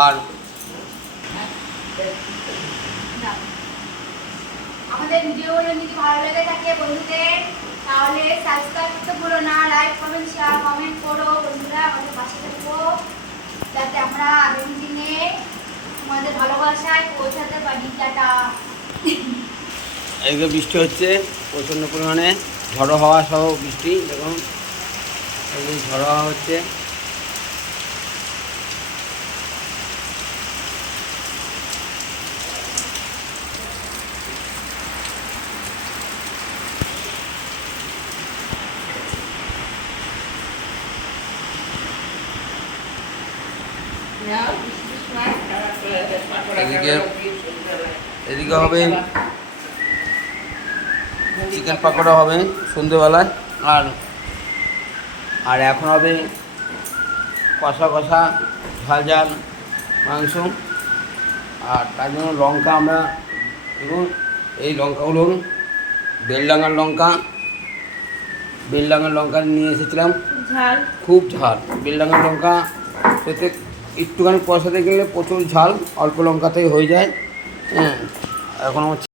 আর আমাদের ভিডিওগুলো যদি ভালো লেগে থাকে বন্ধুদের তাহলে সাবস্ক্রাইব করতে ভুলো না লাইক কমেন্ট শেয়ার কমেন্ট করো বন্ধুরা আমাদের পাশে থাকো যাতে আমরা আগামী দিনে আমাদের ভালোবাসায় পৌঁছাতে পারি টাটা। এদিকে বৃষ্টি হচ্ছে প্রচণ্ড পরিমাণে ঝড়ো হাওয়া সহ বৃষ্টি দেখুন। এই ঝড়ো হাওয়া হচ্ছে। এদিকে এদিকে হবে চিকেন পাকোড়া হবে সন্ধেবেলায় আর আর এখন হবে কষা কষা ঝাল ঝাল মাংস। আর তার জন্য লঙ্কা আমরা দেখুন এই লঙ্কাগুলো বেলডাঙ্গার লঙ্কা বেলডাঙ্গার লঙ্কা নিয়ে এসেছিলাম। খুব ঝাল। বেলডাঙ্গার লঙ্কা প্রত্যেক একটুখানি পয়সাতে গেলে প্রচুর ঝাল অল্প লঙ্কাতেই হয়ে যায়। হ্যাঁ এখন আমার